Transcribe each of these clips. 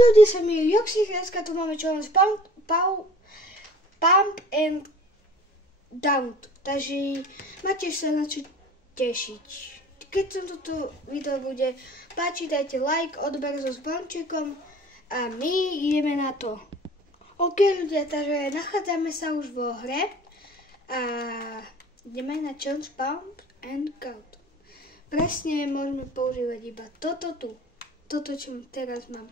ľudia sa mi Joxy, dneska tu máme challenge Pump and Down. Takže máte sa na čo tešiť. Keď sa toto video bude páčiť, dajte like, odber so zvončekom a my ideme na to. OK ľudia, takže nachádzame sa už vo hre a ideme na challenge Pump and Down. Presne môžeme používať iba toto tu. Toto, čo teraz mám.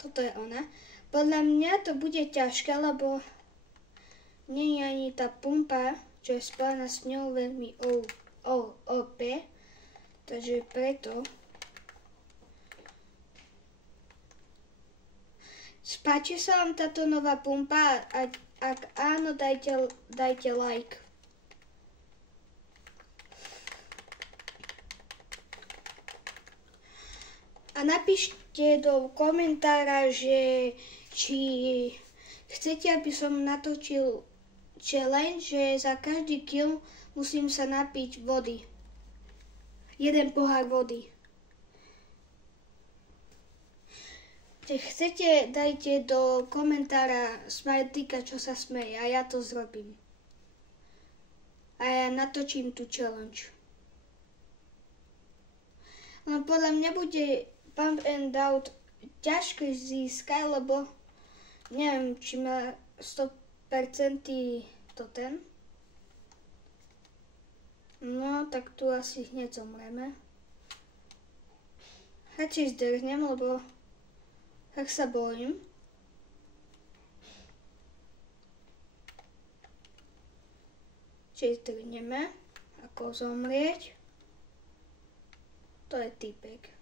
Toto je ona. Podľa mňa to bude ťažké, lebo nie je ani tá pumpa, čo je spojená s ňou veľmi OP. Takže preto. Páči sa vám táto nová pumpa? Ak áno, dajte like. A napíšte do komentára, že či chcete, aby som natočil challenge, že za každý kill musím sa napiť vody. 1 pohár vody. Keď chcete, dajte do komentára smajlíka, čo sa smeje a ja to zrobím. A ja natočím tú challenge. No podľa mňa bude Pump and Down ťažko získať, lebo neviem, či má 100% to ten. No, tak tu asi hneď zomreme. Radšej zdrhnem, lebo tak sa bojím. Čiže zdrhneme, ako zomrieť. To je typek.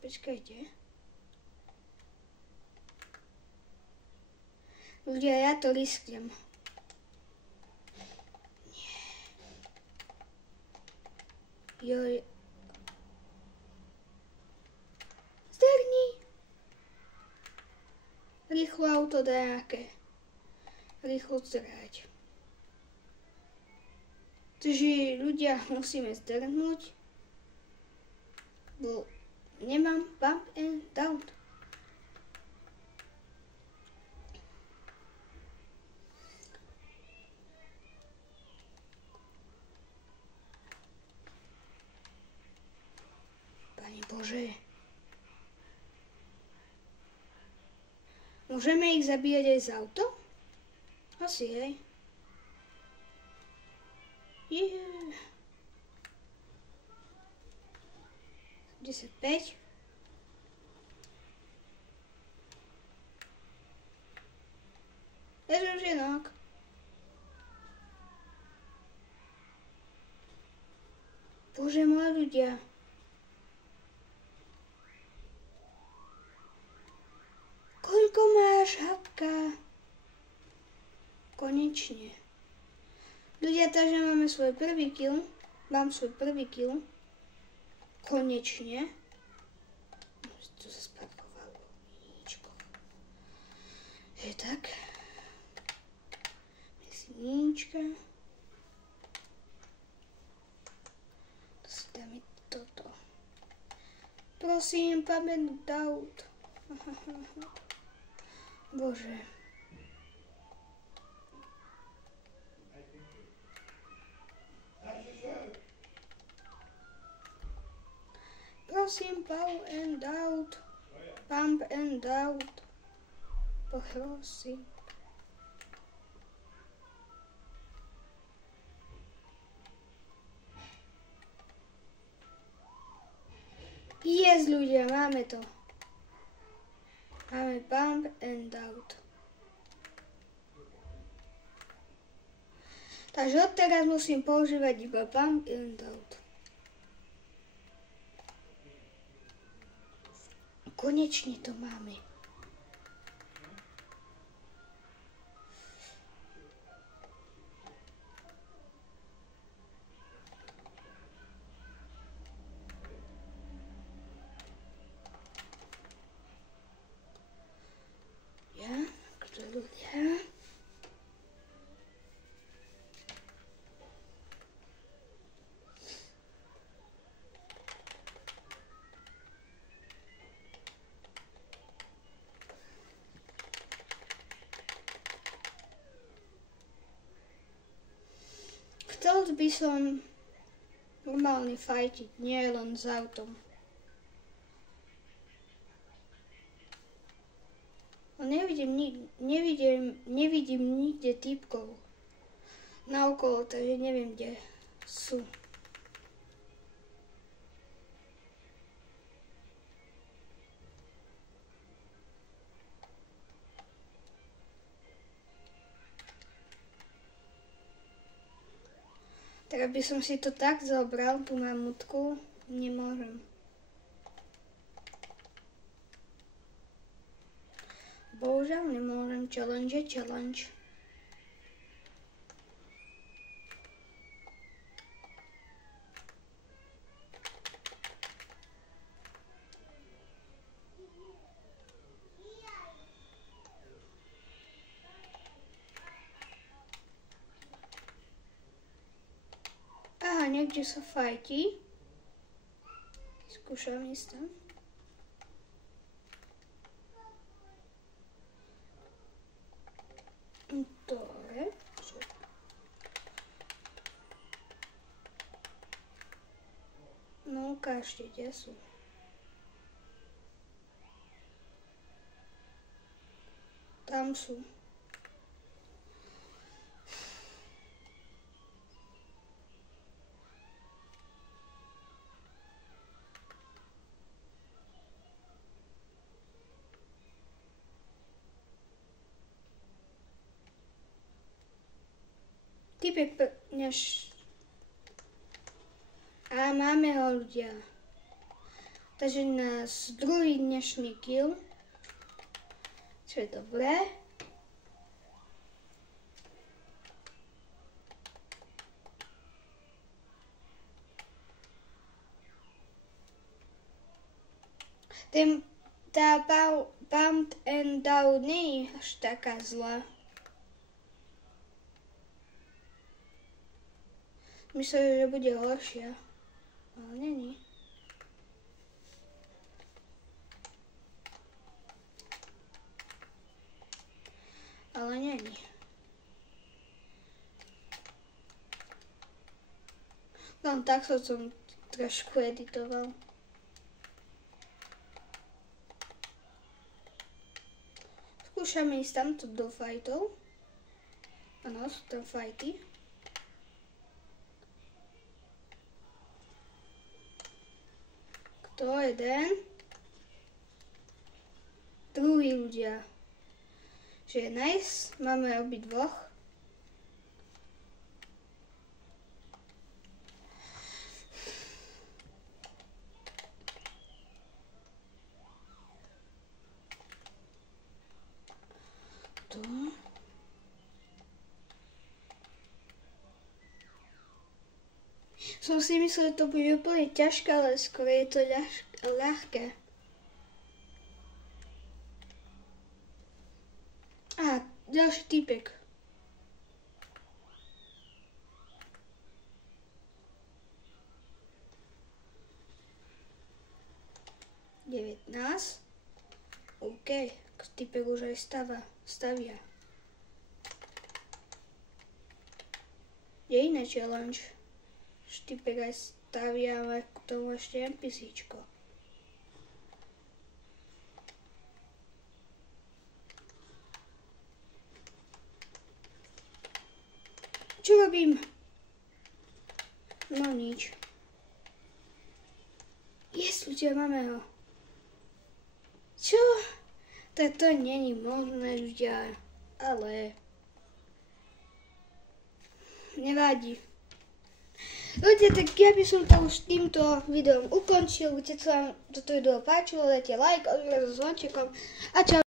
Počkajte. Ľudia, ja to risknem. Nie. Joj. Zdrhni. Rýchlo auto nejaké. Rýchlo zdrhať. Takže ľudia, musíme zdrhnúť. Bo nemám Pump and Down. Pane Bože. Môžeme ich zabíjať aj z auto? Asi hej. Yeah. 15. Ležím ženok. Bože môj ľudia. Koľko máš, Habka? Konečne. Ľudia, takže máme svoj prvý kill. Mám svoj prvý kill. Konečne. Tu sa spakovalo. Ničko. Je tak. Mesníčka. To si dáme toto. Prosím, Pump Down. Bože. Prosím, Pump and Down. Poprosím. Yes, ľudia, máme to. Máme Pump and Down. Takže odteraz musím používať iba Pump and Down. Konečne to máme. Ja, kto ľudia? by som normálne fajtiť, nie len s autom. Nevidím nikde typkov naokolo, takže neviem, kde sú. Tak aby som si to tak zobral, tú mamutku, nemôžem. Bohužiaľ nemôžem, challenge. Aha, niekde sa fajtí. Skúšam ísť tam. Dobre. No ukážte, kde sú. Tam sú. Typek než... A máme ho, ľudia. Takže nás druhý dnešný kill. Čo je dobré. Tá Pump and Down nie je až taká zlá. Myslím, že bude horšia, ale není. Ale není. No tak som trošku editoval. Skúšame ísť tamto do fajtov. Áno, sú tam fajty. To jeden. Druhý, ľudia. Že je nice. Máme obidvoch. To. Som si myslel, že to bude úplne ťažké, ale skôr je to ľahké. Á, ďalší typek. Devätnásť. OK, typek už aj stavia. Je iné challenge. Typek aj stavia, ale k tomu ešte NPCčko. Čo robím? No nič. Ľudia, máme ho. Čo? To není možné, ľudia, ale nevadí. Ľudia, tak ja by som to už týmto videom ukončil. Keď sa vám toto video páčilo, dajte like, odberte so zvončekom a čau.